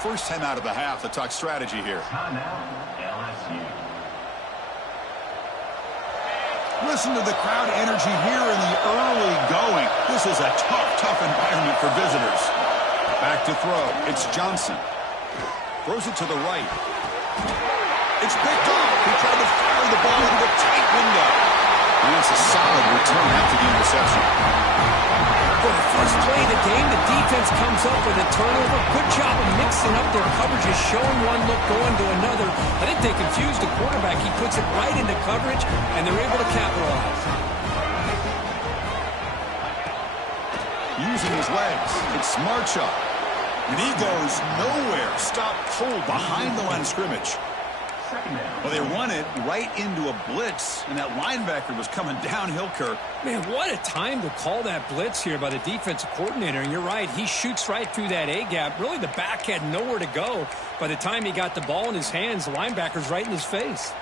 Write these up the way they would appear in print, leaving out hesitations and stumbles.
first time out of the half to talk strategy here. LSU. Listen to the crowd energy here in the early going. This is a tough environment for visitors. Back to throw. It's Johnson. Throws it to the right. It's picked off. He tried to fire the ball into a tight window. And it's a solid return after the interception. For the first play of the game, the defense comes up with a turnover. Good job of mixing up their coverages, showing one look, going to another. I think they confused the quarterback. He puts it right into coverage, and they're able to capitalize. Using his legs, it's Marchuk. And he goes nowhere. Stop cold behind the line of scrimmage. Well, they run it right into a blitz, and that linebacker was coming downhill, Kirk. Man, what a time to call that blitz here by the defensive coordinator. And you're right, he shoots right through that A-gap. Really, the back had nowhere to go. By the time he got the ball in his hands, the linebacker's right in his face.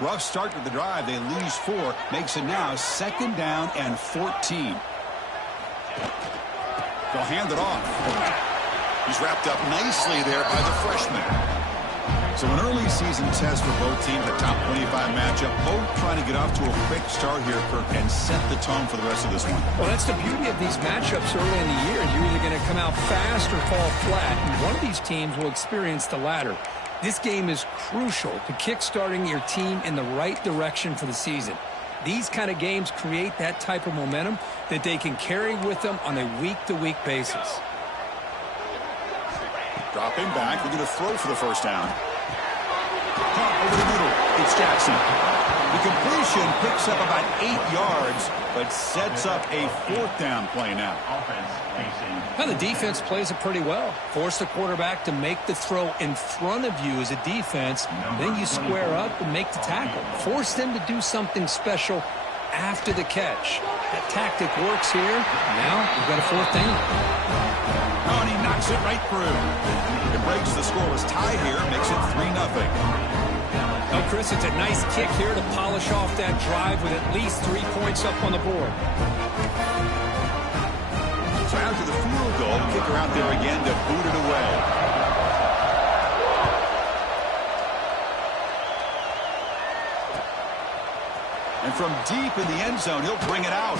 Rough start to the drive. They lose 4. Makes it now 2nd down and 14. They'll hand it off. He's wrapped up nicely there by the freshman. So an early season test for both teams, a top 25 matchup. Both trying to get off to a quick start here, Kirk, and set the tone for the rest of this one. Well, that's the beauty of these matchups early in the year. You're either going to come out fast or fall flat, and one of these teams will experience the latter. This game is crucial to kickstarting your team in the right direction for the season. These kind of games create that type of momentum that they can carry with them on a week-to-week basis. Dropping back, they're going to throw for the first down. Caught over the middle, it's Jackson. The completion picks up about 8 yards, but sets up a 4th down play now. Well, the defense plays it pretty well. Force the quarterback to make the throw in front of you as a defense. Then you square up and make the tackle. Force them to do something special after the catch. That tactic works here. Now we've got a 4th down. Oh, and he knocks it right through. It breaks the scoreless tie here, makes it 3-0. Well, Chris, it's a nice kick here to polish off that drive with at least 3 points up on the board. So after the field goal, the kicker out there again to boot it away. And from deep in the end zone, he'll bring it out.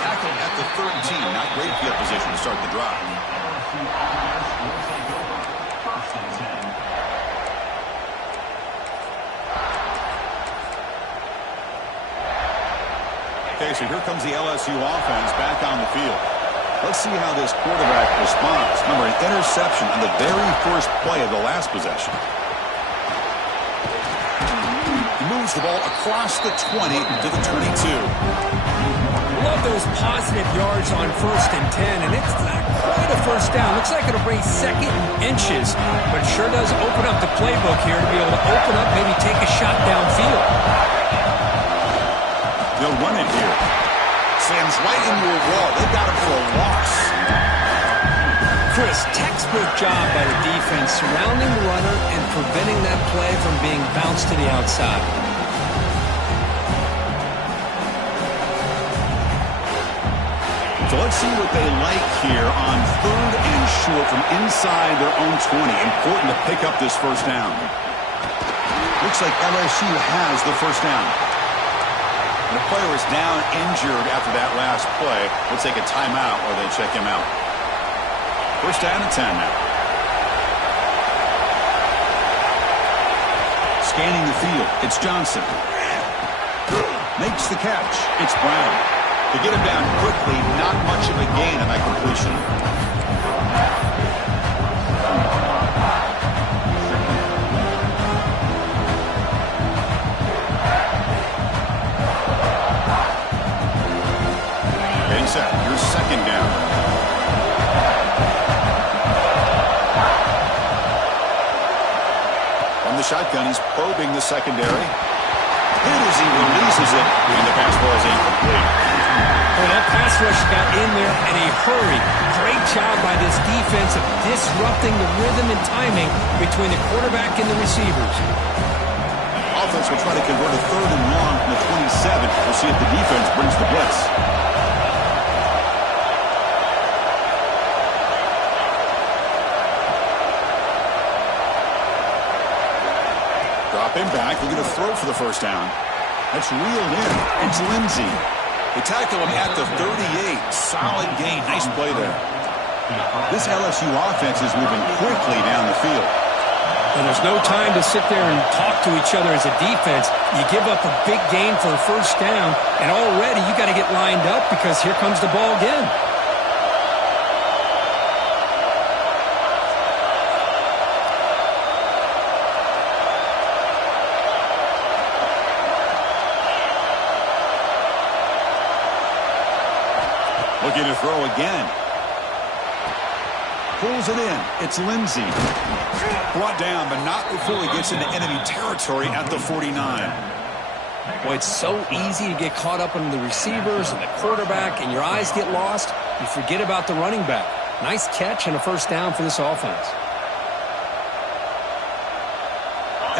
Tackled at the 13. Not great field position to start the drive. Okay, so here comes the LSU offense back on the field. Let's see how this quarterback responds. Remember, an interception on the very first play of the last possession. He moves the ball across the 20 to the 22. Love those positive yards on 1st and 10, and it's not quite a first down. Looks like it'll bring 2nd and inches, but it sure does open up the playbook here to be able to open up, maybe take a shot downfield. They'll run it here. Slams right into a wall. They got him for a loss. Chris, textbook job by the defense surrounding the runner and preventing that play from being bounced to the outside. So let's see what they like here on 3rd and short from inside their own 20. Important to pick up this first down. Looks like LSU has the first down. The player is down injured after that last play. We'll take a timeout while they check him out. First down and 10 now. Scanning the field, it's Johnson. Makes the catch, it's Brown. To get him down quickly, not much of a gain on that completion. Getting set, here's 2nd down. From the shotgun, he's probing the secondary. Hit as he releases it, and the pass ball is incomplete. Well, that pass rush got in there in a hurry. Great job by this defense of disrupting the rhythm and timing between the quarterback and the receivers. Offense will try to convert a 3rd and long from the 27. We'll see if the defense brings the blitz. Drop him back. Looking to throw for the first down. That's reeled in. It's Lindsey. They tackle him at the 38. Solid gain. Nice play there. This LSU offense is moving quickly down the field. And there's no time to sit there and talk to each other as a defense. You give up a big gain for a first down, and already you got to get lined up because here comes the ball again. Looking to throw again. Pulls it in. It's Lindsey. Brought down, but not before he gets into enemy territory at the 49. Boy, it's so easy to get caught up in the receivers and the quarterback, and your eyes get lost. You forget about the running back. Nice catch and a first down for this offense.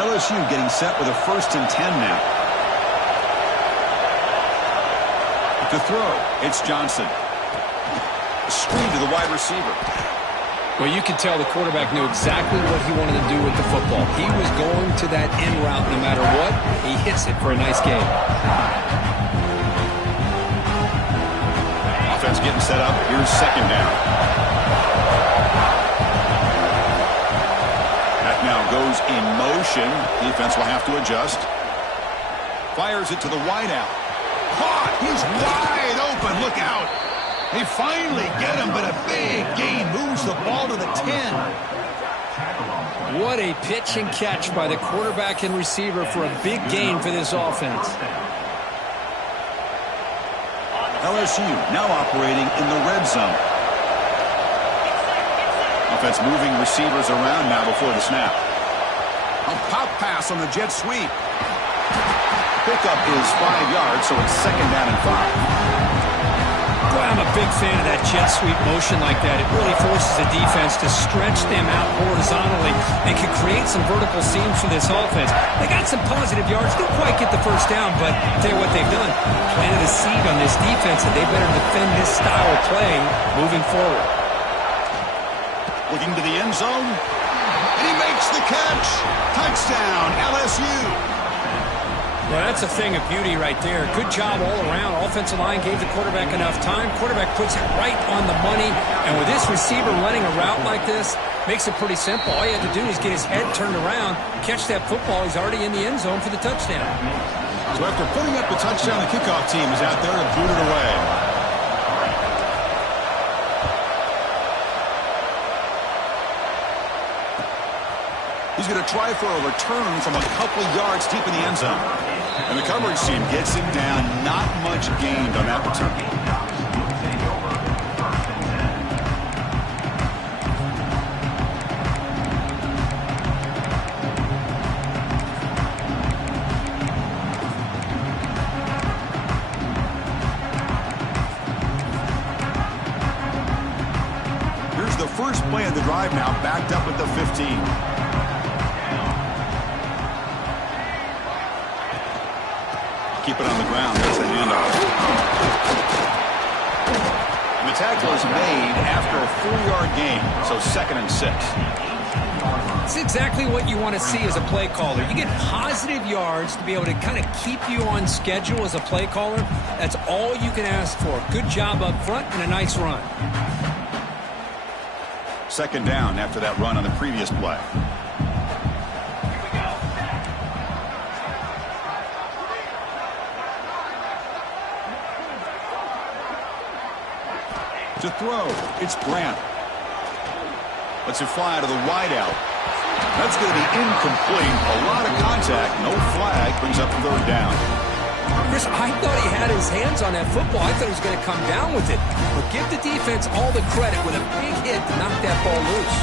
LSU getting set with a 1st and 10 now. To throw, it's Johnson. Screen to the wide receiver. Well, you can tell the quarterback knew exactly what he wanted to do with the football. He was going to that in route no matter what. He hits it for a nice gain. Offense getting set up. Here's 2nd down. That now goes in motion. Defense will have to adjust. Fires it to the wideout. Caught! He's wide open. Look out! They finally get him, but a big gain moves the ball to the 10. What a pitch and catch by the quarterback and receiver for a big gain for this offense. LSU now operating in the red zone. Offense moving receivers around now before the snap. A pop pass on the jet sweep. Pickup is 5 yards, so it's 2nd down and 5. Boy, I'm a big fan of that jet sweep motion like that. It really forces the defense to stretch them out horizontally and can create some vertical seams for this offense. They got some positive yards. Didn't quite get the first down, but I'll tell you what they've done. Planted a seed on this defense, and they better defend this style of playing moving forward. Looking to the end zone, and he makes the catch. Touchdown, LSU. Well, that's a thing of beauty right there. Good job all around. Offensive line gave the quarterback enough time. Quarterback puts it right on the money. And with this receiver running a route like this, makes it pretty simple. All you have to do is get his head turned around, catch that football. He's already in the end zone for the touchdown. So after putting up the touchdown, the kickoff team is out there to boot it away. He's going to try for a return from a couple yards deep in the end zone. And the coverage team gets him down. Not much gained on that return. Here's the first play of the drive now, backed up at the 15. Keep it on the ground. That's the handoff. And the tackle is made after a 4-yard gain, so 2nd and 6. It's exactly what you want to see as a play caller. You get positive yards to be able to kind of keep you on schedule as a play caller. That's all you can ask for. Good job up front and a nice run. 2nd down after that run on the previous play. To throw, it's Grant. Lets it fly to the wideout. That's going to be incomplete. A lot of contact, no flag, brings up 3rd down. Chris, I thought he had his hands on that football. I thought he was going to come down with it. But give the defense all the credit with a big hit to knock that ball loose.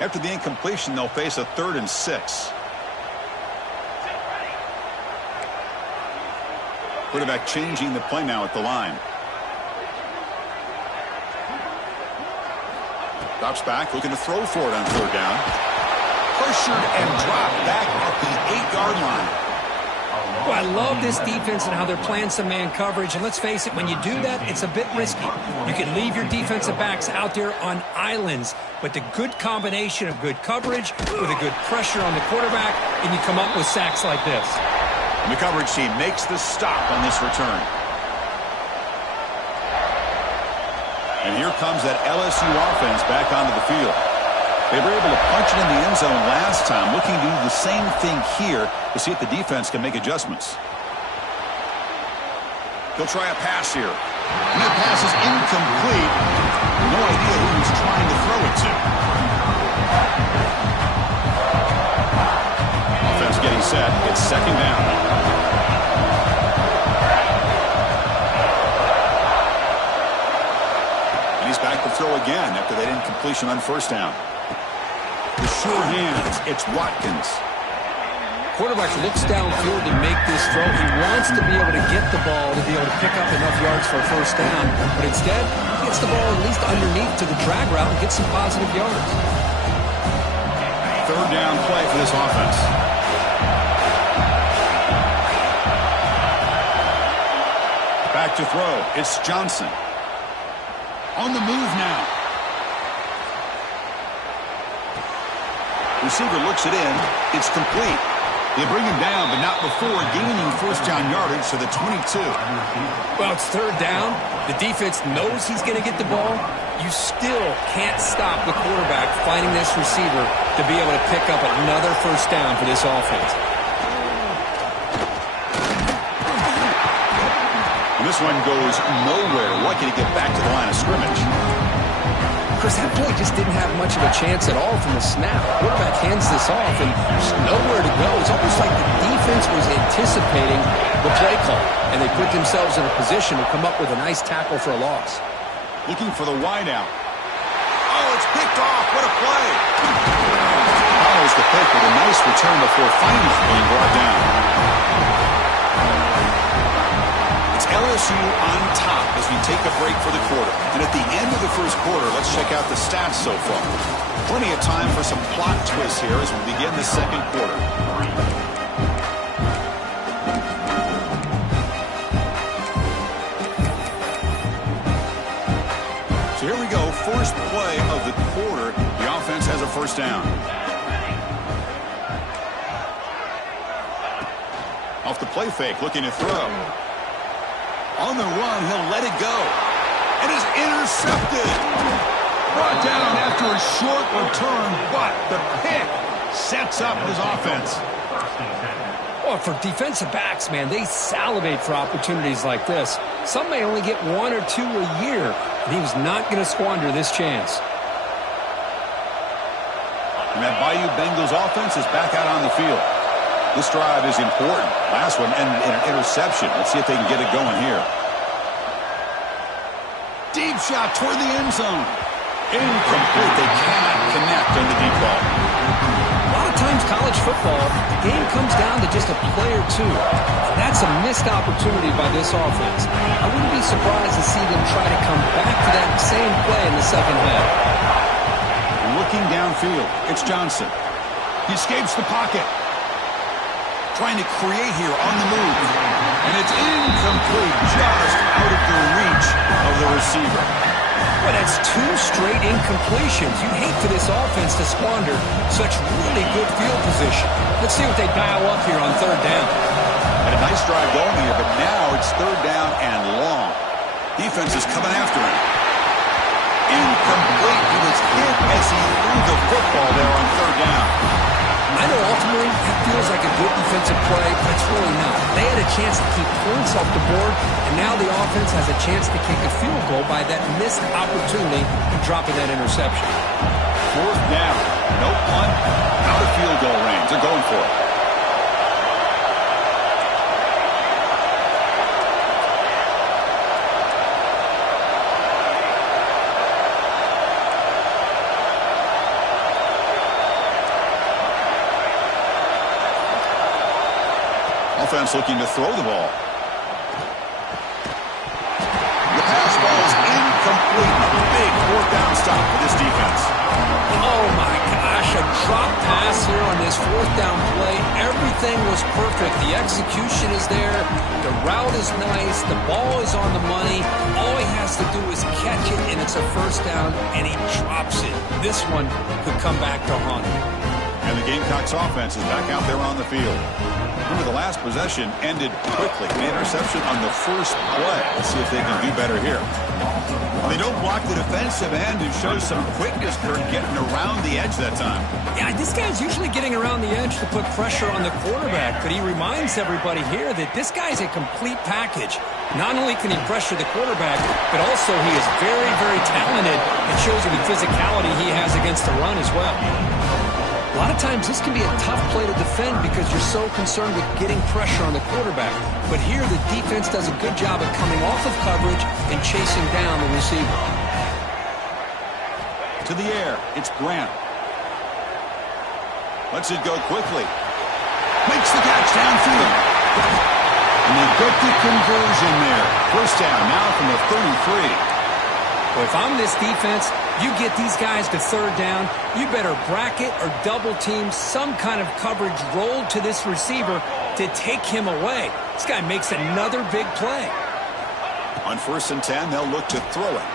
After the incompletion, they'll face a 3rd and 6. Quarterback changing the play now at the line. Drops back, looking to throw for it on 3rd down. Pressured and dropped back at the 8-yard line. Well, I love this defense and how they're playing some man coverage. And let's face it, when you do that, it's a bit risky. You can leave your defensive backs out there on islands. But the good combination of good coverage with a good pressure on the quarterback, and you come up with sacks like this. And the coverage team makes the stop on this return. And here comes that LSU offense back onto the field. They were able to punch it in the end zone last time, looking to do the same thing here to see if the defense can make adjustments. He'll try a pass here. And that pass is incomplete. No idea who he's trying to throw it to. Offense getting set. It's second down. And he's back to throw again after that incompletion on first down. The sure hands, it's Watkins. Quarterback looks downfield to make this throw. He wants to be able to get the ball to be able to pick up enough yards for a first down, but instead, he gets the ball at least underneath to the drag route and gets some positive yards. Third down play for this offense. Back to throw. It's Johnson. On the move now. Receiver looks it in. It's complete. They bring him down, but not before gaining first down yardage to the 22. Well, it's third down. The defense knows he's going to get the ball. You still can't stop the quarterback finding this receiver to be able to pick up another first down for this offense. And this one goes nowhere. Lucky to get back to the line of scrimmage. Chris, that play just didn't have much of a chance at all from the snap. Quarterback hands this off, and there's nowhere to go. It's almost like the defense was anticipating the play call, and they put themselves in a position to come up with a nice tackle for a loss. Looking for the wideout. Oh, it's picked off. What a play. Follows the pick with a nice return before finally being brought down. It's LSU on top as we take a break for the quarter. And at the end of the first quarter, let's check out the stats so far. Plenty of time for some plot twists here as we begin the second quarter. So here we go. First play of the quarter. The offense has a first down. Off the play fake, looking to throw. On the run, he'll let it go. And is intercepted. Brought down after a short return, but the pick sets up his offense. Well, for defensive backs, man, they salivate for opportunities like this. Some may only get one or two a year, and he was not going to squander this chance. And that Bayou Bengals offense is back out on the field. This drive is important. Last one ended in an interception. Let's see if they can get it going here. Deep shot toward the end zone. Incomplete. They cannot connect on the deep ball. A lot of times college football, the game comes down to just a play or two. And that's a missed opportunity by this offense. I wouldn't be surprised to see them try to come back to that same play in the second half. Looking downfield, it's Johnson. He escapes the pocket. Trying to create here on the move. And it's incomplete, just out of the reach of the receiver. Well, that's two straight incompletions. You hate for this offense to squander such really good field position. Let's see what they dial up here on third down. Had a nice drive going here, but now it's third down and long. Defense is coming after him. Incomplete. He was hit as he threw the football there on third down. I know ultimately that feels like a good defensive play, but it's really not. They had a chance to keep points off the board, and now the offense has a chance to kick a field goal by that missed opportunity and dropping that interception. Fourth down. No punt. Out of field goal range. They're going for it. Offense looking to throw the ball. The pass ball is incomplete. A big fourth down stop for this defense. Oh, my gosh, a drop pass here on this fourth down play. Everything was perfect. The execution is there. The route is nice. The ball is on the money. All he has to do is catch it, and it's a first down, and he drops it. This one could come back to haunt him. And the Gamecocks offense is back out there on the field. Remember, the last possession ended quickly. An interception on the first play. Let's see if they can do better here. Well, they don't block the defensive end and show some quickness. They're getting around the edge that time. Yeah, this guy's usually getting around the edge to put pressure on the quarterback, but he reminds everybody here that this guy's a complete package. Not only can he pressure the quarterback, but also he is very, very talented. It shows you the physicality he has against the run as well. A lot of times this can be a tough play to defend because you're so concerned with getting pressure on the quarterback. But here the defense does a good job of coming off of coverage and chasing down the receiver. To the air, it's Grant. Lets it go quickly. Makes the catch downfield. And they get the conversion there. First down now from the 33. Well, if I'm this defense, you get these guys to third down, you better bracket or double team some kind of coverage rolled to this receiver to take him away. This guy makes another big play. On 1st and 10, they'll look to throw it.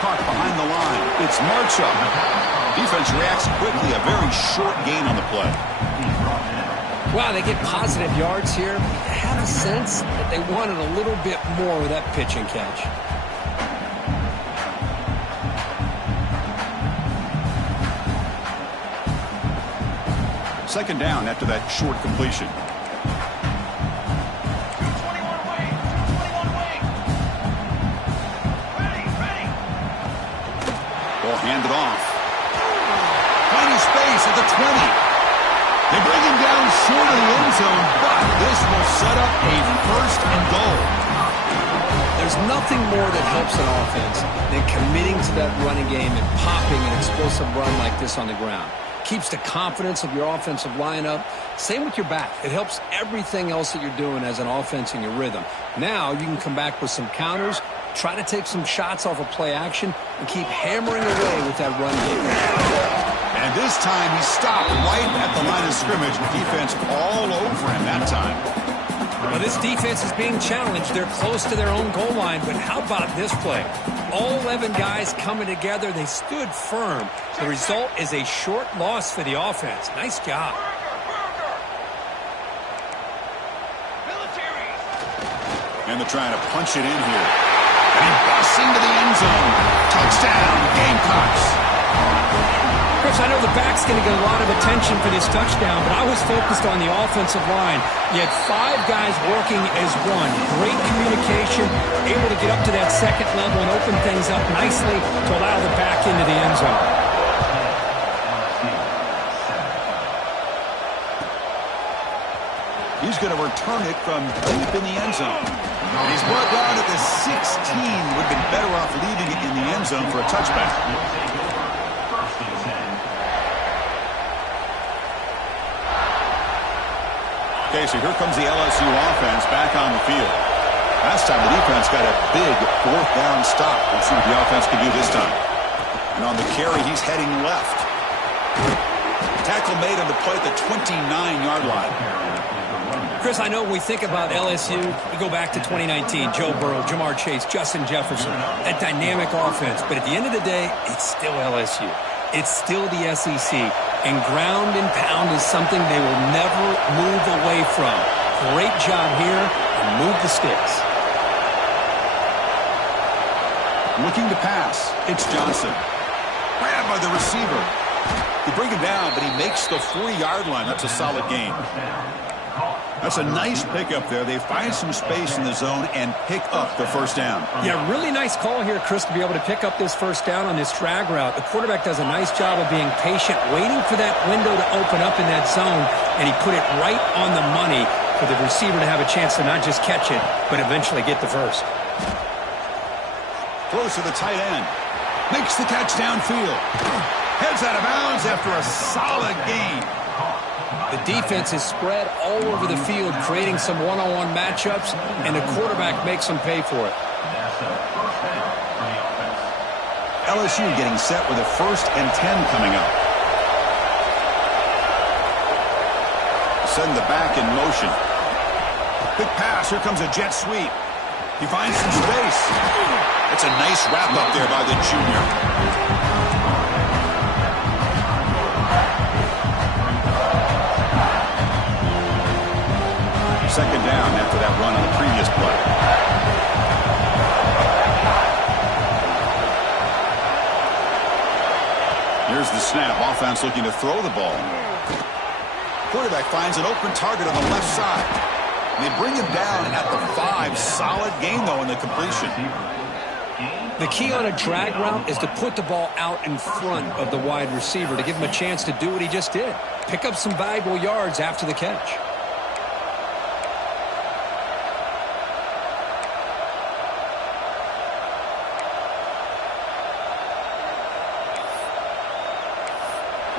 Caught behind the line. It's Marshall. Defense reacts quickly. A very short gain on the play. Wow, they get positive yards here. I have a sense that they wanted a little bit more with that pitch and catch. Second down after that short completion. Ball handed off. Finding space at the 20. They bring him down short of the end zone, but this will set up a first and goal. There's nothing more that helps an offense than committing to that running game and popping an explosive run like this on the ground. Keeps the confidence of your offensive lineup. Same with your back. It helps everything else that you're doing as an offense in your rhythm. Now you can come back with some counters, try to take some shots off of play action, and keep hammering away with that run game. And this time he stopped right at the line of scrimmage. Defense all over him that time. Well, this defense is being challenged. They're close to their own goal line, but how about this play? All 11 guys coming together. They stood firm. The result is a short loss for the offense. Nice job. And they're trying to punch it in here. And he busts into the end zone. Touchdown, Gamecocks. Chris, I know the back's going to get a lot of attention for this touchdown, but I was focused on the offensive line. You had 5 guys working as one. Great communication, able to get up to that second level and open things up nicely to allow the back into the end zone. He's going to return it from deep in the end zone. And he's brought down at the 16. Would have been better off leaving it in the end zone for a touchback. Okay, so here comes the LSU offense back on the field. Last time the defense got a big fourth down stop. Let's see what the offense can do this time. And on the carry, he's heading left. Tackle made on the play at the 29-yard line. Chris, I know when we think about LSU, we go back to 2019, Joe Burrow, Jamar Chase, Justin Jefferson, that dynamic offense. But at the end of the day, it's still LSU. It's still the SEC, and ground and pound is something they will never move away from. Great job here, and move the sticks. Looking to pass, it's Johnson. Grabbed by the receiver. They bring him down, but he makes the 4-yard line. That's a solid gain. That's a nice pickup there. They find some space in the zone and pick up the first down. Yeah, really nice call here, Chris, to be able to pick up this first down on this drag route. The quarterback does a nice job of being patient, waiting for that window to open up in that zone, and he put it right on the money for the receiver to have a chance to not just catch it, but eventually get the first. Throws to the tight end. Makes the catch downfield. Heads out of bounds after a solid gain. The defense is spread all over the field, creating some one-on-one matchups, and the quarterback makes them pay for it. LSU getting set with a 1st and 10 coming up. Send the back in motion. Quick pass. Here comes a jet sweep. He finds some space. It's a nice wrap up there by the junior. Second down after that run on the previous play. Here's the snap. Offense looking to throw the ball. Quarterback finds an open target on the left side. And they bring him down at the 5. Solid game, though, in the completion. The key on a drag route is to put the ball out in front of the wide receiver to give him a chance to do what he just did. Pick up some valuable yards after the catch.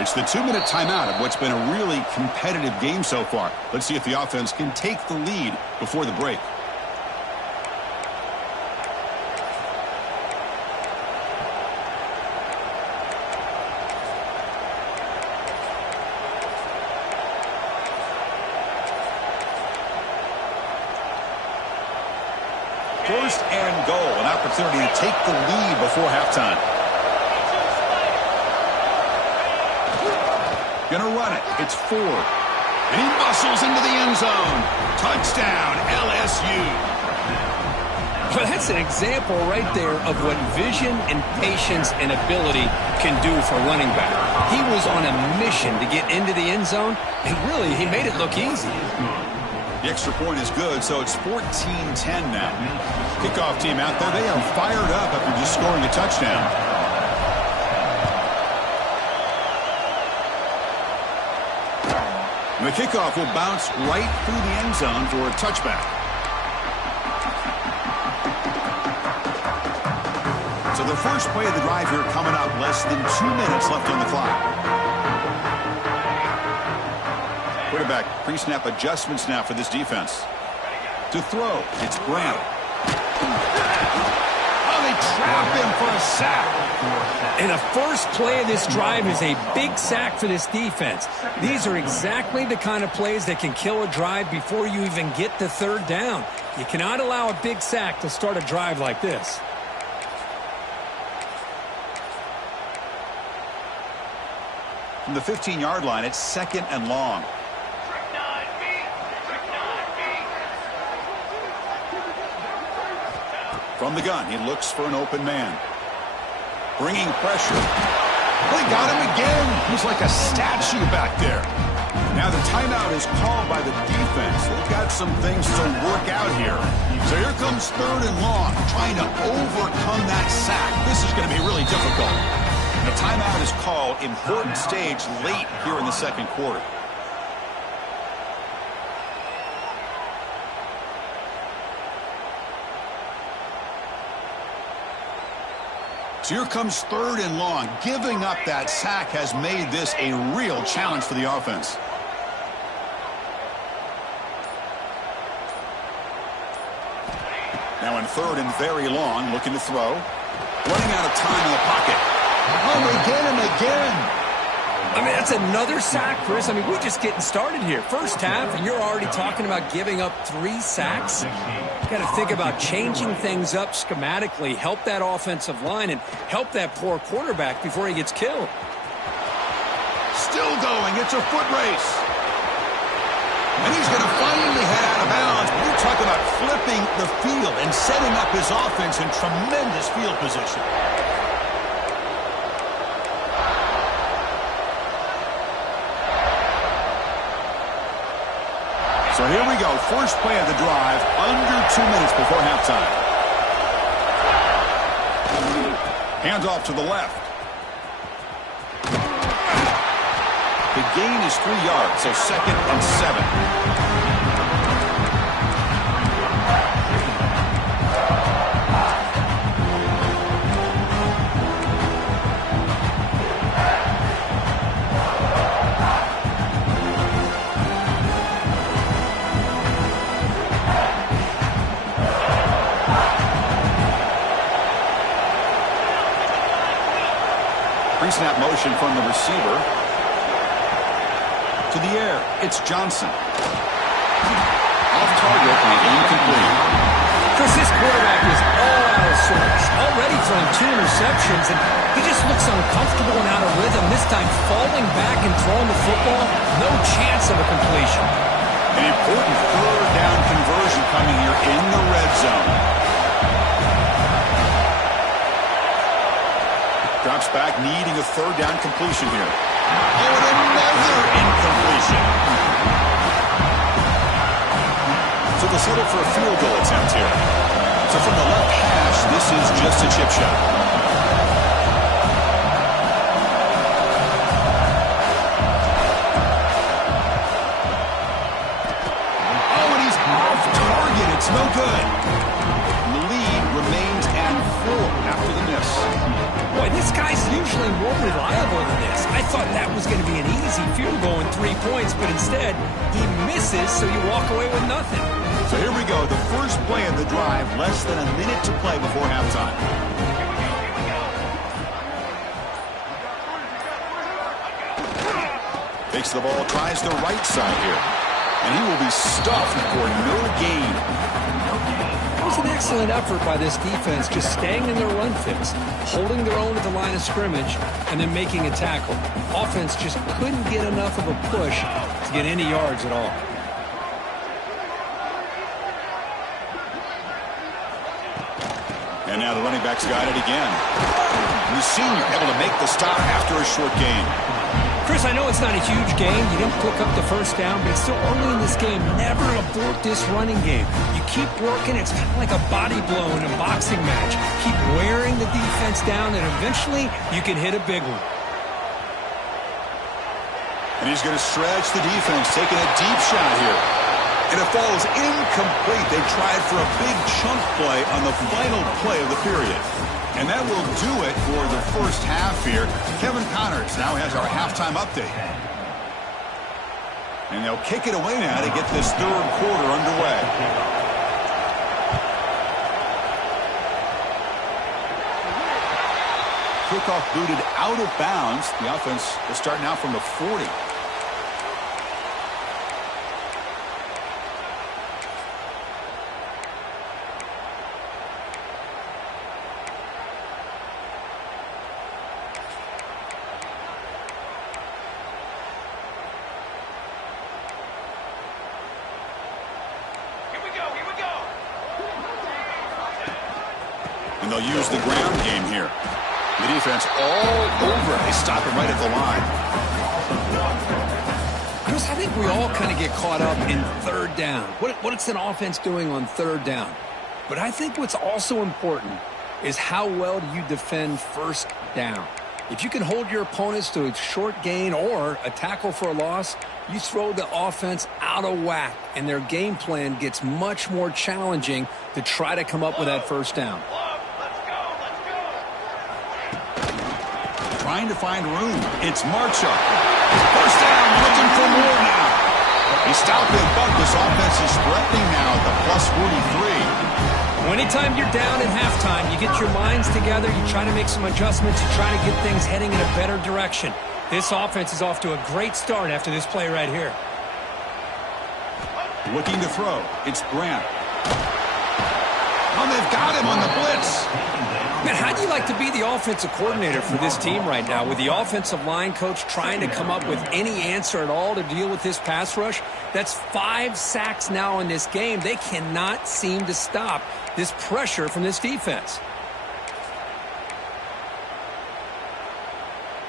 It's the 2-minute timeout of what's been a really competitive game so far. Let's see if the offense can take the lead before the break. First and goal, an opportunity to take the lead before halftime. Gonna run it. It's Ford. And he muscles into the end zone. Touchdown, LSU. Well, that's an example right there of what vision and patience and ability can do for a running back. He was on a mission to get into the end zone, and really, he made it look easy. The extra point is good, so it's 14-10 now. Kickoff team out there, they are fired up after just scoring a touchdown. The kickoff will bounce right through the end zone for a touchback. So the first play of the drive here coming up, less than 2 minutes left on the clock. Quarterback pre-snap adjustments now for this defense. To throw, it's Graham. Oh, they trap him for a sack. And the first play of this drive is a big sack for this defense. These are exactly the kind of plays that can kill a drive before you even get the third down. You cannot allow a big sack to start a drive like this. From the 15-yard line, it's second and long. From the gun, he looks for an open man. Bringing pressure. They got him again. He's like a statue back there. Now the timeout is called by the defense. They've got some things to work out here. So here comes third and long, trying to overcome that sack. This is going to be really difficult. The timeout is called. Important stage late here in the second quarter. So here comes third and long. Giving up that sack has made this a real challenge for the offense. Now in third and very long, looking to throw. Running out of time in the pocket. Oh, they get him again. I mean, that's another sack, Chris. I mean, we're just getting started here. First half, and you're already talking about giving up 3 sacks. You got to think about changing things up schematically, help that offensive line, and help that poor quarterback before he gets killed. Still going. It's a foot race. And he's going to finally head out of bounds. You talk about flipping the field and setting up his offense in tremendous field position. So here we go. First play of the drive, under 2 minutes before halftime. Handoff to the left. The gain is 3 yards, so second and 7. Pre-snap motion from the receiver. To the air, it's Johnson. Off target and incomplete. Chris, this quarterback is all out of sorts. Already thrown 2 interceptions, and he just looks uncomfortable and out of rhythm. This time falling back and throwing the football. No chance of a completion. An important third down conversion coming here in the red zone. Drops back, needing a third down completion here. Oh, and another incompletion. So they'll settle for a field goal attempt here. So from the left hash, this is just a chip shot. Oh, and he's off target. It's no good. The lead remains at 4 after the miss. Boy, this guy's usually more reliable than this. I thought that was going to be an easy field goal and 3 points, but instead he misses, so you walk away with nothing. So here we go, the first play of the drive, less than a minute to play before halftime. Takes the ball, tries the right side here. And he will be stuffed for no gain. It was an excellent effort by this defense, just staying in their run fix, holding their own at the line of scrimmage, and then making a tackle. Offense just couldn't get enough of a push to get any yards at all. And now the running back's got it again. The senior able to make the stop after a short gain. Chris, I know it's not a huge gain. You didn't pick up the first down, but it's still early in this game. Never abort this running game. You keep working. It's kind of like a body blow in a boxing match. Keep wearing the defense down, and eventually you can hit a big one. And he's going to stretch the defense, taking a deep shot here. And it falls incomplete. They tried for a big chunk play on the final play of the period. And that will do it for the first half here. Kevin Connors now has our halftime update. And they'll kick it away now to get this third quarter underway. Kickoff booted out of bounds. The offense will start now from the 40. And they'll use the ground game here. The defense all over. They stop it right at the line. Chris, I think we all kind of get caught up in third down. What's an offense doing on third down? But I think what's also important is how well do you defend first down. If you can hold your opponents to a short gain or a tackle for a loss, you throw the offense out of whack, and their game plan gets much more challenging to try to come up with that first down. Trying to find room. It's Marchuk. First down, looking for more now. He stopped it, but this offense is threatening now at the plus 43. Anytime you're down at halftime, you get your minds together, you try to make some adjustments, you try to get things heading in a better direction. This offense is off to a great start after this play right here. Looking to throw. It's Grant. Oh, they've got him on the blitz. Man, how do you like to be the offensive coordinator for this team right now with the offensive line coach trying to come up with any answer at all to deal with this pass rush? That's 5 sacks now in this game. They cannot seem to stop this pressure from this defense.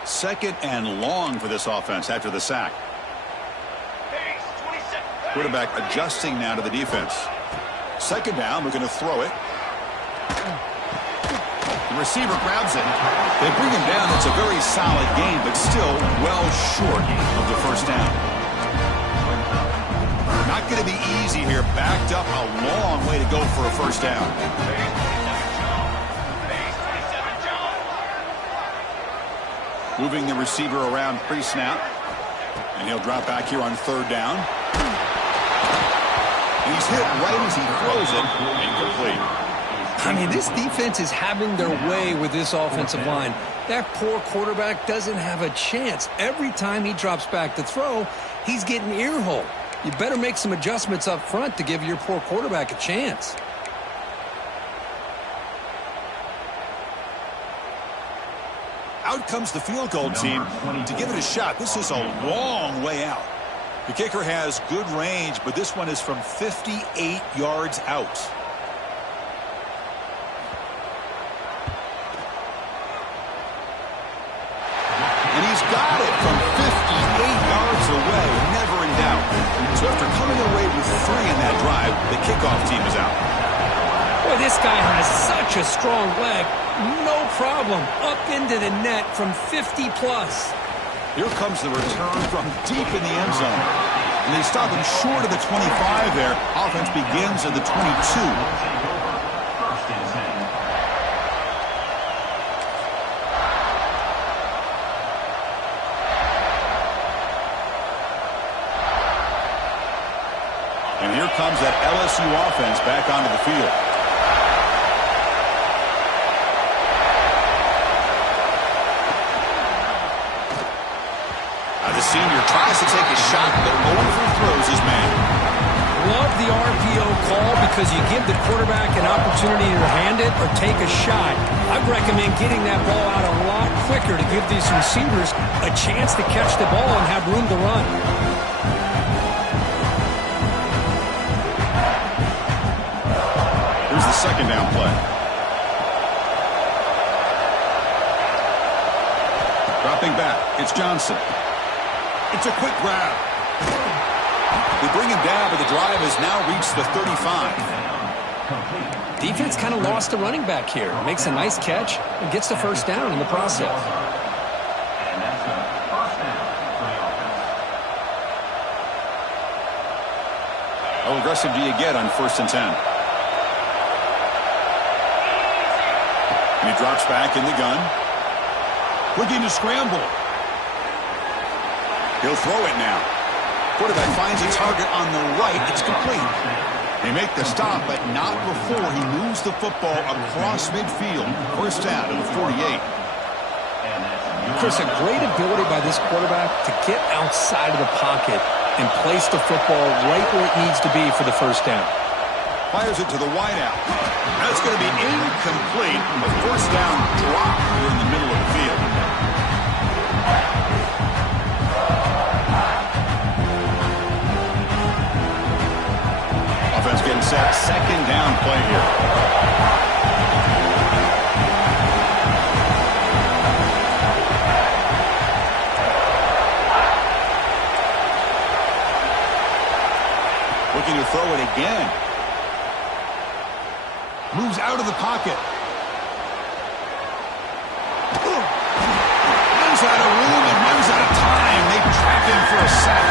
Second and long for this offense after the sack. Quarterback adjusting now to the defense. Second down, we're going to throw it. The receiver grabs it. They bring him down. It's a very solid game, but still well short of the first down. Not going to be easy here. Backed up a long way to go for a first down. Moving the receiver around pre-snap. And he'll drop back here on third down. And he's hit right as he throws it. Incomplete. I mean, this defense is having their way with this offensive line. That poor quarterback doesn't have a chance. Every time he drops back to throw, he's getting ear-hole. You better make some adjustments up front to give your poor quarterback a chance. Out comes the field goal team to give it a shot. This is a long way out. The kicker has good range, but this one is from 58 yards out. And he's got it from 58 yards away, never in doubt. So after coming away with 3 in that drive, the kickoff team is out. Boy, this guy has such a strong leg. No problem. Up into the net from 50-plus. Here comes the return from deep in the end zone. And they stop him short of the 25 there. Offense begins at the 22. First and 10. And here comes that LSU offense back onto the field. The senior tries to take a shot, but overthrows his man. Love the RPO call because you give the quarterback an opportunity to hand it or take a shot. I'd recommend getting that ball out a lot quicker to give these receivers a chance to catch the ball and have room to run. Here's the second down play. Dropping back, it's Johnson. It's a quick grab. They bring him down, but the drive has now reached the 35. Defense kind of lost a running back here. Makes a nice catch and gets the first down in the process. And that's a first down for the offense. How aggressive do you get on 1st and 10? And he drops back in the gun. Looking to scramble. He'll throw it now. Quarterback finds a target on the right. It's complete. They make the stop, but not before he moves the football across midfield. First down to the 48. Chris, a great ability by this quarterback to get outside of the pocket and place the football right where it needs to be for the first down. Fires it to the wideout. That's going to be incomplete. A first down drop here in the middle of the field. Offense getting set. Second down play here. Looking to throw it again. Moves out of the pocket. Runs out of room and runs out of time. They trap him for a sack.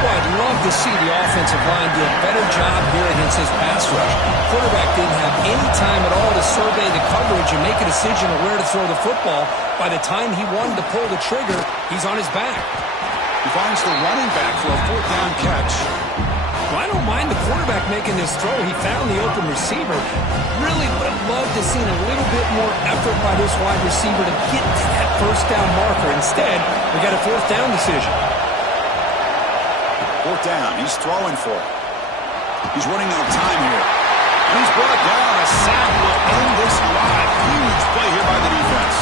Well, I'd love to see the offensive line do a better job here against this pass rush. Quarterback didn't have any time at all to survey the coverage and make a decision of where to throw the football. By the time he wanted to pull the trigger, he's on his back. He finds the running back for a 4th down catch. Well, I don't mind the quarterback making this throw. He found the open receiver. Really would have loved to seen a little bit more effort by this wide receiver to get to that first down marker. Instead, we got a 4th down decision. 4th down. He's throwing for it. He's running out of time here. And he's brought down. A sack will end this drive. Huge play here by the defense.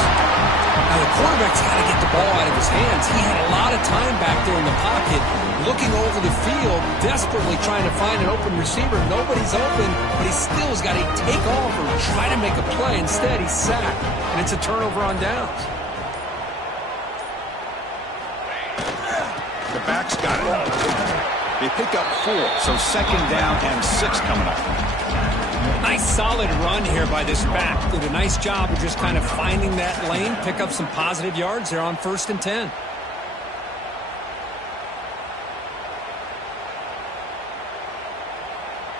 Now, the quarterback's got to get the ball out of his hands. He had a lot of time back there in the pocket, looking over the field, desperately trying to find an open receiver. Nobody's open, but he still has got to take off or try to make a play. Instead, he's sacked, and it's a turnover on downs. The back's got it. They pick up 4, so second down and 6 coming up. Nice solid run here by this back. Did a nice job of just kind of finding that lane, pick up some positive yards there on 1st and 10.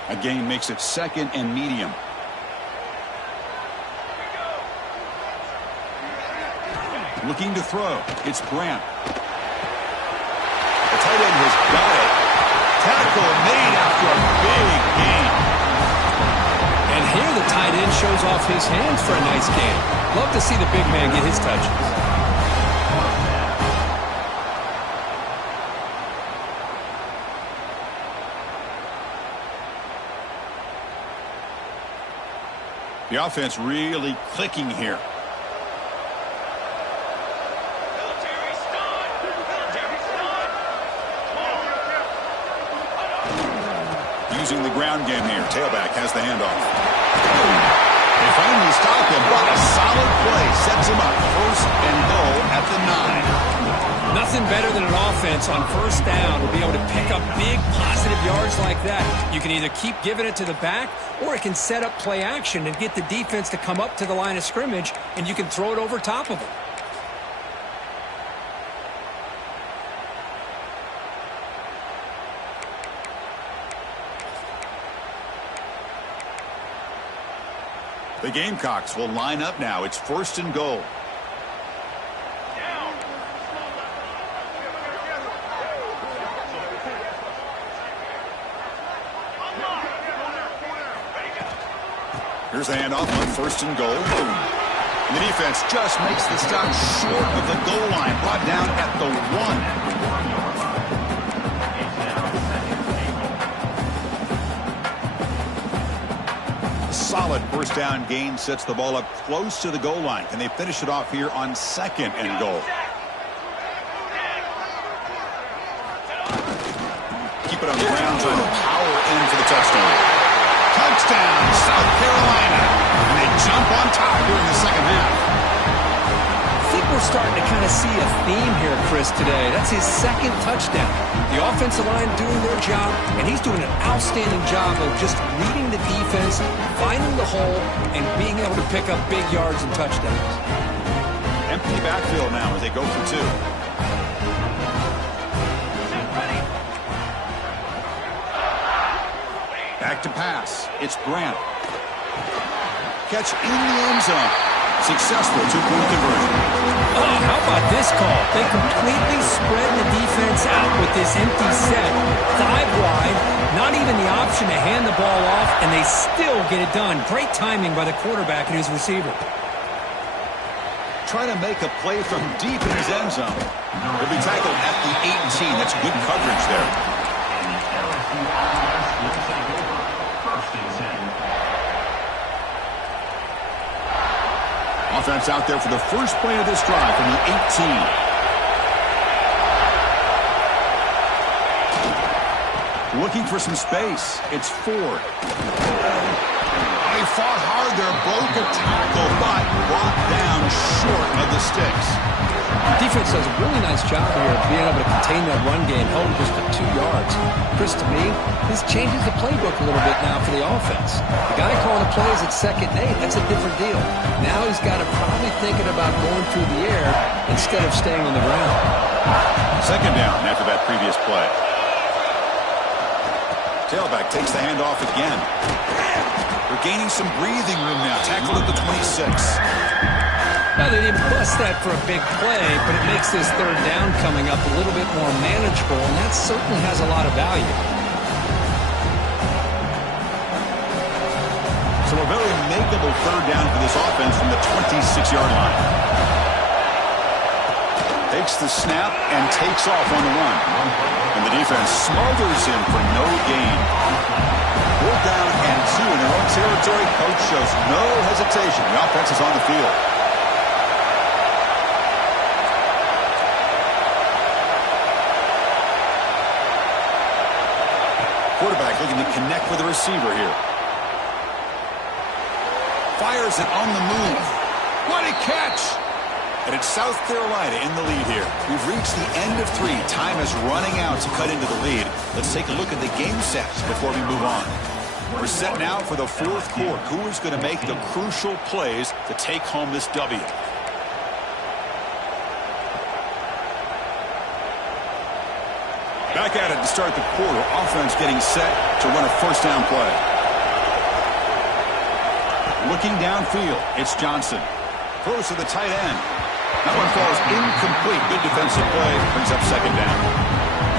A gain makes it 2nd and medium. Looking to throw. It's Grant. The tight end has got it. Tackle made after a big gain. And And here the tight end shows off his hands for a nice gain. Love to see the big man get his touches. The offense really clicking here. Using the ground game here. Tailback has the handoff. They finally stop him, but a solid play sets him up. First and goal at the 9. Nothing better than an offense on first down to be able to pick up big positive yards like that. You can either keep giving it to the back, or it can set up play action and get the defense to come up to the line of scrimmage, and you can throw it over top of them. The Gamecocks will line up now. It's first and goal. Here's the handoff on first and goal. And the defense just makes the stop short of the goal line. Brought down at the 1. Solid first down gain sets the ball up close to the goal line. Can they finish it off here on second and goal? Keep it on the ground, trying to power in for the touchdown. Touchdown, South Carolina. And they jump on top here in the second half. I think we're starting to kind of see a theme here, Chris, today. That's his second touchdown. The offensive line doing their job, and he's doing an outstanding job of just reading the defense, finding the hole, and being able to pick up big yards and touchdowns. Empty backfield now as they go for 2. Back to pass. It's Grant. Catch in the end zone. Successful 2-point conversion. Oh, how about this call? They completely spread the defense out with this empty set. 5 wide, not even the option to hand the ball off, and they still get it done. Great timing by the quarterback and his receiver. Trying to make a play from deep in his end zone. He'll be tackled at the 18. That's good coverage there. Offense out there for the first play of this drive from the 18. Looking for some space. It's Ford. They fought hard there, broke a tackle, but brought down short of the sticks. The defense does a really nice job here of being able to contain that run game, held just to 2 yards. Chris, to me, this changes the playbook a little bit now for the offense. The guy calling the plays at second and 8, that's a different deal. Now he's got to probably thinking about going through the air instead of staying on the ground. Second down after that previous play. Tailback takes the handoff again. They're gaining some breathing room now. Tackled at the 26. Now, they didn't bust that for a big play, but it makes this third down coming up a little bit more manageable, and that certainly has a lot of value. So a very makeable third down for this offense from the 26-yard line. Takes the snap and takes off on the run. And the defense smothers him for no gain. 4th down and 2 in their own territory. Coach shows no hesitation. The offense is on the field. Quarterback looking to connect with the receiver here. Fires it on the move. What a catch! And it's South Carolina in the lead here. We've reached the end of 3. Time is running out to cut into the lead. Let's take a look at the game sets before we move on. We're set now for the 4th quarter. Who is going to make the crucial plays to take home this W? Back at it to start the quarter. Offense getting set to run a first down play. Looking downfield, it's Johnson. Throws to the tight end. That one falls incomplete. Good defensive play. Brings up second down.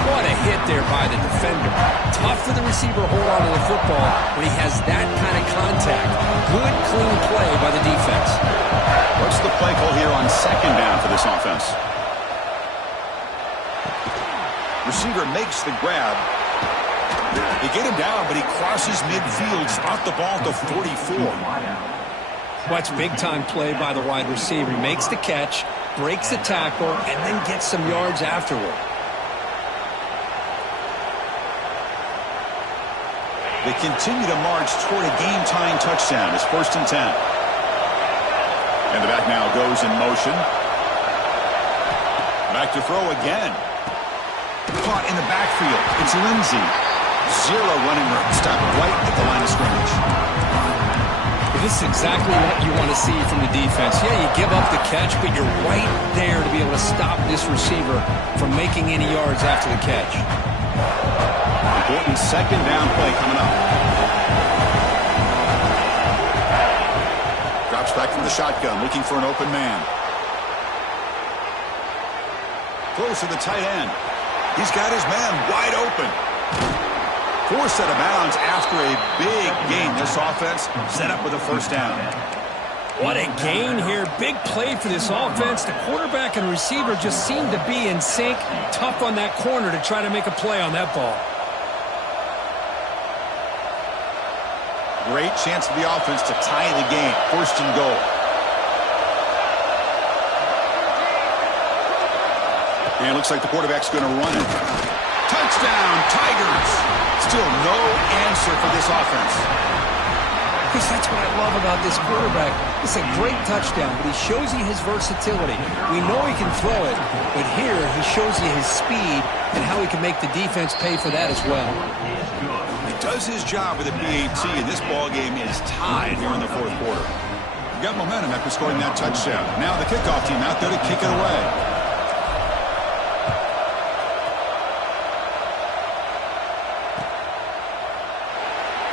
What a hit there by the defender. Tough for the receiver to hold on to the football when he has that kind of contact. Good, clean play by the defense. What's the play call here on second down for this offense? Receiver makes the grab. They get him down, but he crosses midfield, spot the ball at the 44. Watch big-time play by the wide receiver. He makes the catch, breaks the tackle, and then gets some yards afterward. They continue to march toward a game-tying touchdown. It's 1st and 10. And the back now goes in motion. Back to throw again. Caught in the backfield. It's Lindsey. Zero running room. Stopped right at the line of scrimmage. This is exactly what you want to see from the defense. Yeah, you give up the catch, but you're right there to be able to stop this receiver from making any yards after the catch. Important second down play coming up. Drops back from the shotgun, looking for an open man. Close to the tight end. He's got his man wide open. Forced out of bounds after a big gain. This offense set up with a 1st down. What a gain here. Big play for this offense. The quarterback and receiver just seem to be in sync. Tough on that corner to try to make a play on that ball. Great chance for the offense to tie the game. 1st and goal. And it looks like the quarterback's going to run it. Touchdown, Tigers! Still no answer for this offense. Chris, that's what I love about this quarterback. It's a great touchdown, but he shows you his versatility. We know he can throw it, but here he shows you his speed and how he can make the defense pay for that as well. He does his job with a PAT, and this ball game is tied here in the 4th quarter. We've got momentum after scoring that touchdown. Now the kickoff team out there to kick it away.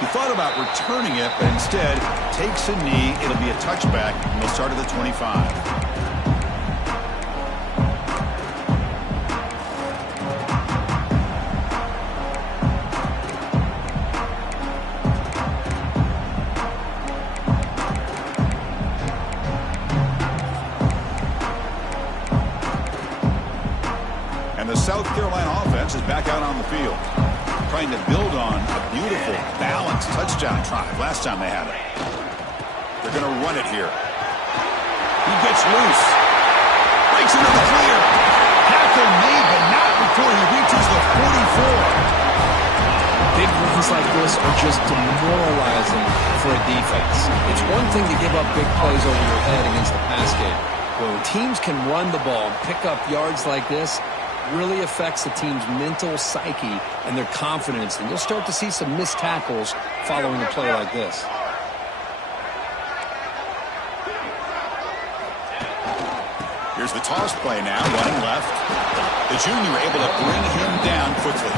He thought about returning it, but instead takes a knee. It'll be a touchback, and they'll start at the 25. And the South Carolina offense is back out on the field, trying to build on a beautiful, balanced touchdown drive last time they had it. They're going to run it here. He gets loose. Breaks into the clear. Tackle made, but not before he reaches the 44. Big runs like this are just demoralizing for a defense. It's one thing to give up big plays over your head against the pass game. When teams can run the ball and pick up yards like this, really affects the team's mental psyche and their confidence, and you'll start to see some missed tackles following a play like this. Here's the toss play now, running left. The junior able to bring him down quickly.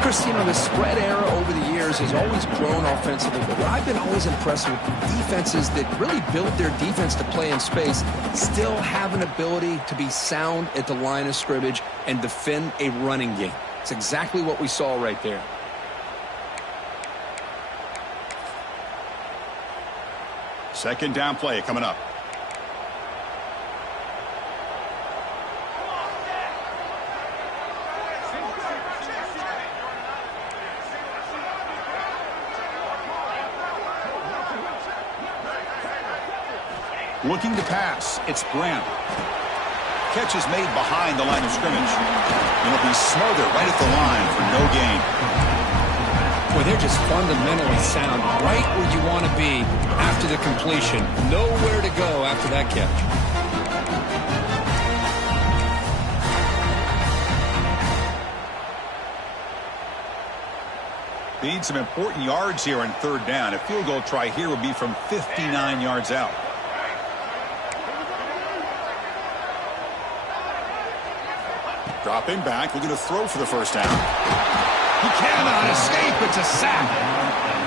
Chris, you know, the spread era over the years has always grown offensively, but what I've been always impressed with defenses that really build their defense to play in space still have an ability to be sound at the line of scrimmage and defend a running game. It's exactly what we saw right there. Second down play coming up. Looking to pass. It's Grant. Catch is made behind the line of scrimmage. It'll be smothered right at the line for no gain. Well, they're just fundamentally sound, right where you want to be after the completion. Nowhere to go after that catch. Need some important yards here on 3rd down. A field goal try here would be from 59 yards out. Dropping back, looking to throw for the 1st down. He cannot escape. It's a sack.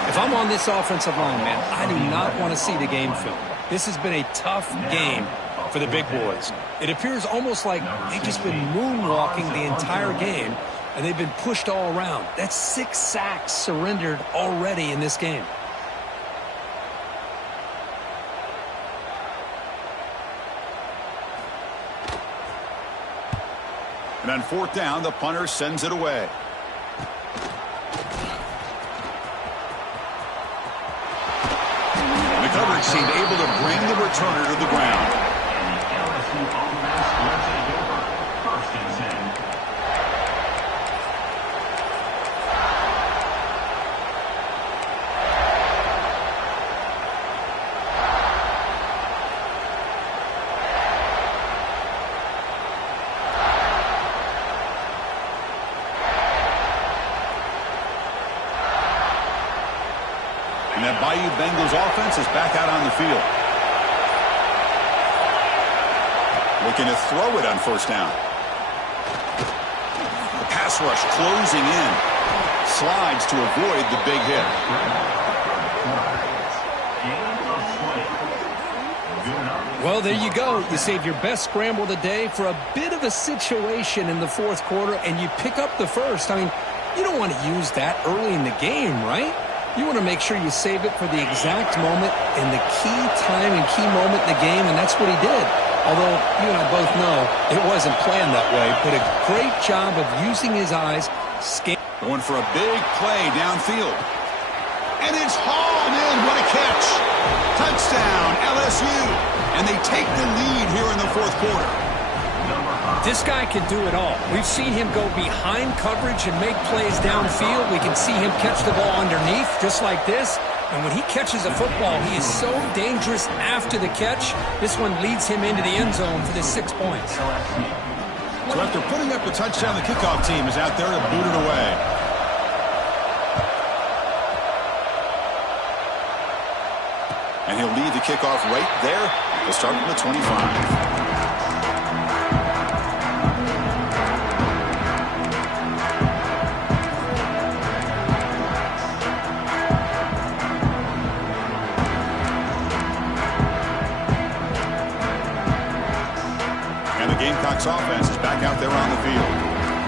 If I'm on this offensive line, man, I do not want to see the game film. This has been a tough game for the big boys. It appears almost like they've just been moonwalking the entire game, and they've been pushed all around. That's 6 sacks surrendered already in this game. And on 4th down, the punter sends it away. The coverage team able to bring the returner to the ground. And the LSU offense lets it over. 1st and 10. And that Bayou Bengals offense is back out on the field. Looking to throw it on 1st down. The pass rush closing in. Slides to avoid the big hit. Well, there you go. You save your best scramble of the day for a bit of a situation in the 4th quarter, and you pick up the first. I mean, you don't want to use that early in the game, right? You want to make sure you save it for the exact moment and the key time and key moment in the game, and that's what he did. Although you and I both know it wasn't planned that way, but a great job of using his eyes. Going for a big play downfield. And it's hauled in. What a catch. Touchdown, LSU. And they take the lead here in the 4th quarter. This guy can do it all. We've seen him go behind coverage and make plays downfield. We can see him catch the ball underneath just like this. And when he catches a football, he is so dangerous after the catch. This one leads him into the end zone for the 6 points. So after putting up the touchdown, the kickoff team is out there to boot it away. And he'll lead the kickoff right there. He'll start from the 25. Gamecocks offense is back out there on the field.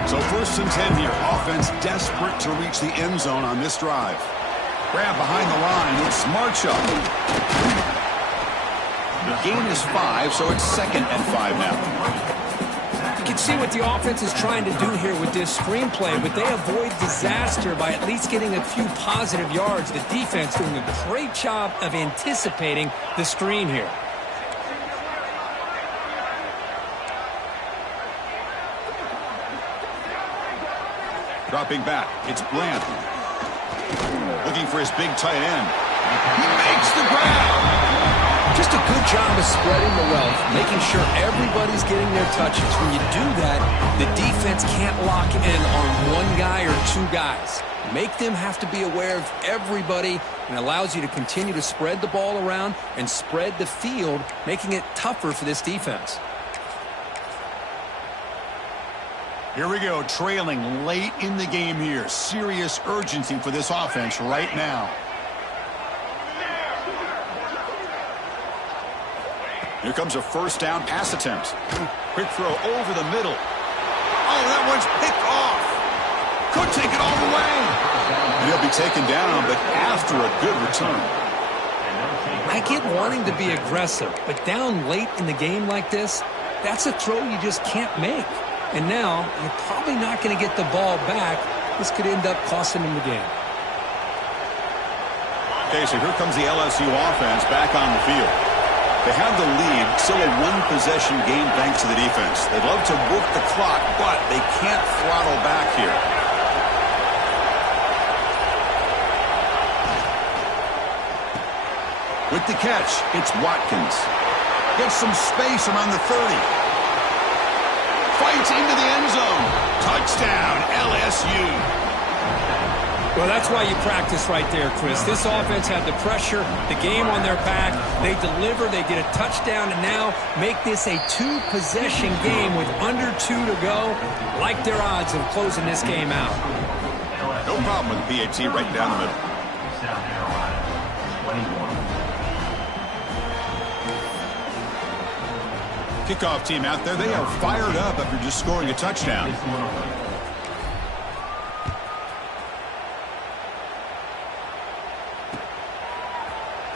So 1st and 10 here. Offense desperate to reach the end zone on this drive. Grab behind the line. It's Marshall. The gain is 5, so it's 2nd and 5 now. You can see what the offense is trying to do here with this screenplay, but they avoid disaster by at least getting a few positive yards. The defense doing a great job of anticipating the screen here. Dropping back, it's Bland. Looking for his big tight end. He makes the grab. Just a good job of spreading the wealth, making sure everybody's getting their touches. When you do that, the defense can't lock in on one guy or 2 guys. Make them have to be aware of everybody, and allows you to continue to spread the ball around and spread the field, making it tougher for this defense. Here we go, trailing late in the game here. Serious urgency for this offense right now. Here comes a 1st down pass attempt. Quick throw over the middle. Oh, that one's picked off. Could take it all the way. And he'll be taken down, but after a good return. I get wanting to be aggressive, but down late in the game like this, that's a throw you just can't make. And now, you're probably not going to get the ball back. This could end up costing him the game. Okay, so here comes the LSU offense back on the field. They have the lead, still a 1-possession game thanks to the defense. They love to work the clock, but they can't throttle back here. With the catch, it's Watkins. Gets some space around the 30. Fights into the end zone. Touchdown, LSU. Well, that's why you practice right there, Chris. This offense had the pressure, the game on their back. They deliver, they get a touchdown, and now make this a 2-possession game with under 2 to go. Like their odds of closing this game out. No problem with the PAT right down the middle. South Carolina, 21. Kickoff team out there, they are fired up after just scoring a touchdown.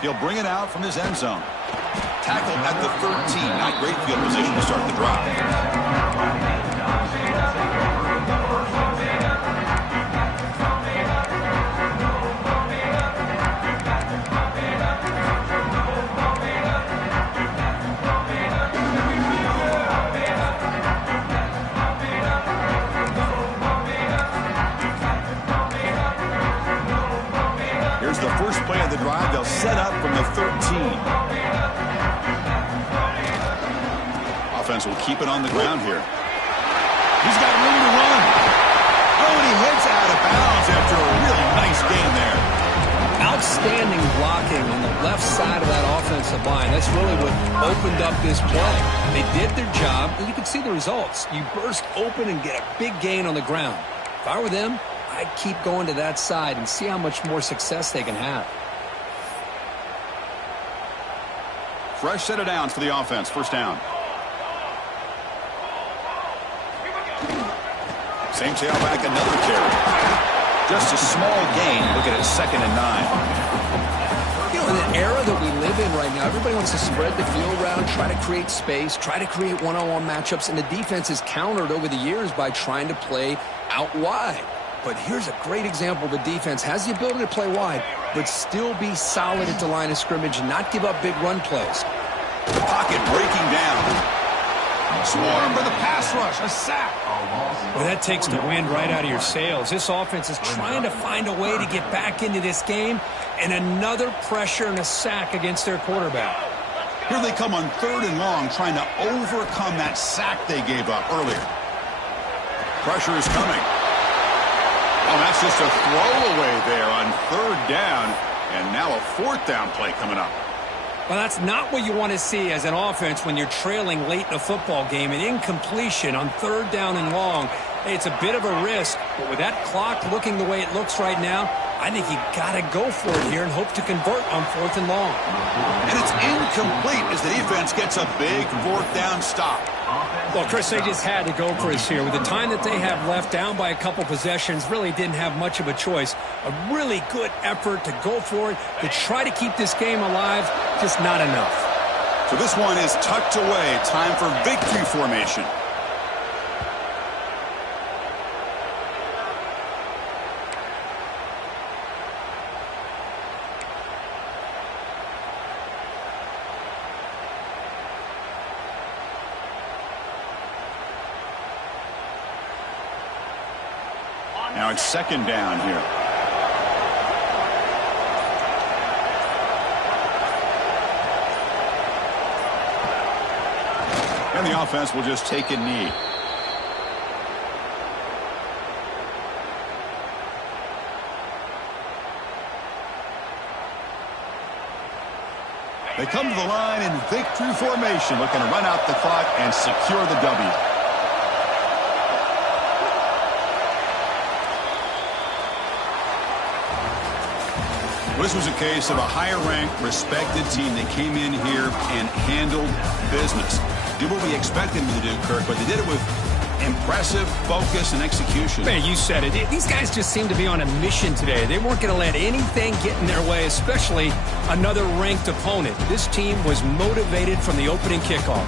He'll bring it out from his end zone. Tackle at the 13. Not great field position to start the drive. Here's the first play of the drive. They'll set up from the 13. Offense will keep it on the ground here. He's got room to run. Oh, and he heads out of bounds after a really nice gain there. Outstanding blocking on the left side of that offensive line. That's really what opened up this play. They did their job, and you can see the results. You burst open and get a big gain on the ground. If I were them, I'd keep going to that side and see how much more success they can have. Fresh set of downs for the offense. First down. Same tailback, another carry. Just a small gain. Looking at 2nd and 9. You know, in the era that we live in right now, everybody wants to spread the field around, try to create space, try to create one-on-one matchups, and the defense is countered over the years by trying to play out wide. But here's a great example. The defense has the ability to play wide, but still be solid at the line of scrimmage and not give up big run plays. Pocket breaking down. Swarm for the pass rush. A sack. Well, that takes the wind right out of your sails. This offense is trying to find a way to get back into this game, and another pressure and a sack against their quarterback. Here they come on 3rd and long, trying to overcome that sack they gave up earlier. Pressure is coming. Oh, that's just a throwaway there on 3rd down, and now a 4th down play coming up. Well, that's not what you want to see as an offense when you're trailing late in a football game. An incompletion on 3rd down and long. Hey, it's a bit of a risk, but with that clock looking the way it looks right now, I think you got to go for it here and hope to convert on 4th and long. And it's incomplete as the defense gets a big 4th down stop. Well, Chris, they just had to go for us here. With the time that they have left, down by a couple possessions, really didn't have much of a choice. A really good effort to go for it, to try to keep this game alive, just not enough. So this one is tucked away. Time for victory formation. Now it's 2nd down here. And the offense will just take a knee. They come to the line in victory formation, looking to run out the clock and secure the W. This was a case of a higher-ranked, respected team that came in here and handled business. Did what we expected them to do, Kirk, but they did it with impressive focus and execution. Man, you said it. These guys just seem to be on a mission today. They weren't going to let anything get in their way, especially another ranked opponent. This team was motivated from the opening kickoff.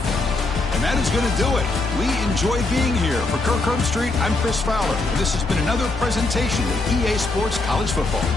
And that is going to do it. We enjoy being here. For Kirk Herbstreit, I'm Chris Fowler. And this has been another presentation of EA Sports College Football.